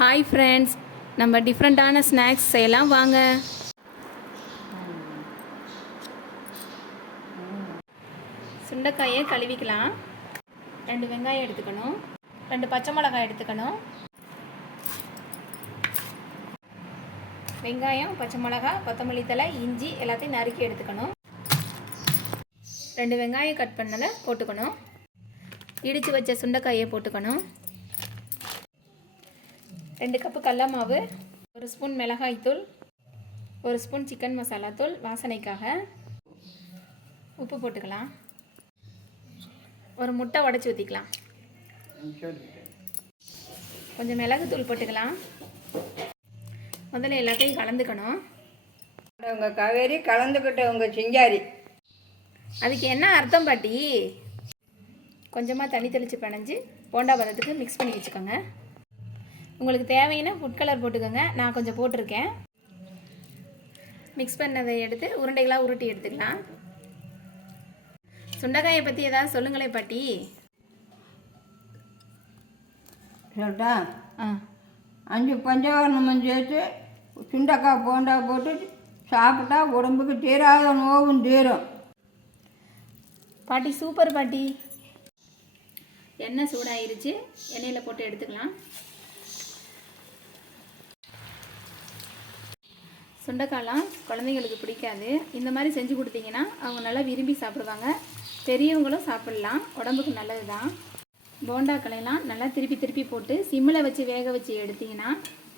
Hi friends, நம்ம டிஃப்ரெண்ட்டான snacks செய்யலாம் வாங்க. சுண்டைக்காயை கழுவிக்கலாம். 2 வெங்காயம் எடுத்துக்கணும், 2 பச்சை மிளகாய் எடுத்துக்கணும். வெங்காயம், பச்சை மிளகாய், கொத்தமல்லி தழை, இஞ்சி எல்லாத்தையும் நறுக்கி எடுத்துக்கணும். 2 வெங்காயம் கட் பண்ணதை போட்டுக்கணும். இடித்து வச்ச சுண்டைக்காயை போட்டுக்கணும். 2 கப்பு கடல மாவு, 1 ஸ்பூன் மிளகாய்த்தூள், 1 ஸ்பூன் சிக்கன் மசாலா தூள் வாசனைக்காக, உப்பு போட்டுக்கலாம். ஒரு முட்டை உடைச்சி ஊற்றிக்கலாம். கொஞ்சம் மிளகுத்தூள் போட்டுக்கலாம். முதல்ல எல்லாத்தையும் கலந்துக்கணும். உங்கள் காவேரி கலந்துக்கிட்ட உங்கள் சிங்காரி. அதுக்கு என்ன அர்த்தம் பாட்டி? கொஞ்சமாக தண்ணி தெளித்து பிணைஞ்சு போண்டா பதத்துக்கு மிக்ஸ் பண்ணி வச்சுக்கோங்க. உங்களுக்கு தேவையான ஃபுட் கலர் போட்டுக்கோங்க. நான் கொஞ்சம் போட்டிருக்கேன். மிக்ஸ் பண்ணதை எடுத்து உருண்டைகளாக உருட்டி எடுத்துக்கலாம். சுண்டைக்காயை பற்றி ஏதாவது சொல்லுங்களேன் பாட்டி. சொல்லிட்டா 5 பஞ்சவர்ணமும் சேர்த்து சுண்டைக்காய் போண்டா போட்டு சாப்பிட்டா உடம்புக்கு தீராத நோவும் தீரும். பாட்டி சூப்பர் பாட்டி. எண்ணெய் சூடாயிருச்சு, எண்ணெயில் போட்டு எடுத்துக்கலாம். சுண்டைக்காயெலாம் குழந்தைங்களுக்கு பிடிக்காது. இந்த மாதிரி செஞ்சு கொடுத்தீங்கன்னா அவங்க நல்லா விரும்பி சாப்பிடுவாங்க. பெரியவங்களும் சாப்பிட்லாம், உடம்புக்கு நல்லது தான். போண்டாக்களையெல்லாம் நல்லா திருப்பி திருப்பி போட்டு சிம்மில் வச்சு வேக வச்சு எடுத்திங்கன்னா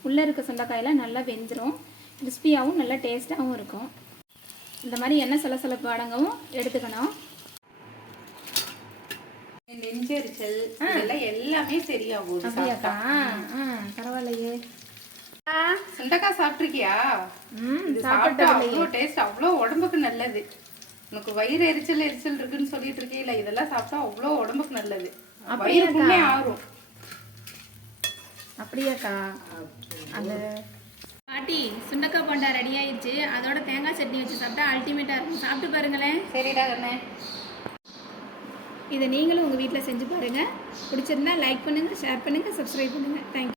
உள்ளே இருக்க சுண்டைக்காயெல்லாம் நல்லா வெந்துடும். கிறிஸ்பியாகவும் நல்லா டேஸ்ட்டாகவும் இருக்கும். இந்த மாதிரி எண்ணெய் சலசலப்பு அடங்கவும் எடுத்துக்கணும். நெஞ்செரிச்சல் இதெல்லாம் எல்லாமே சரியாகும். அப்படியாக்கா? பரவாயில்லையே. சுண்டைக்காய் சாப்பிட்ருக்கியா? சாப்பிட்டா அவ்வளோ டேஸ்ட், அவ்வளோ உடம்புக்கு நல்லது. உனக்கு வயிறு எரிச்சல் இருக்குன்னு சொல்லிட்டு இருக்கீங்களா, இதெல்லாம் சாப்பிட்டா அவ்வளோ உடம்புக்கு நல்லது. வயிறுக்குமே ஆறும். அப்படியாக்கா? அந்த பாட்டி சுண்டைக்காய் போண்டா ரெடி ஆயிடுச்சு. அதோட தேங்காய் சட்னி வச்சு சாப்பிட்டா அல்டிமேட்டாக இருக்கும். சாப்பிட்டு பாருங்களேன். சரிடா கண்ணே. இதை நீங்களும் உங்கள் வீட்டில் செஞ்சு பாருங்கள். பிடிச்சிருந்தா லைக் பண்ணுங்கள், ஷேர் பண்ணுங்கள், சப்ஸ்கிரைப் பண்ணுங்கள். தேங்க்யூ.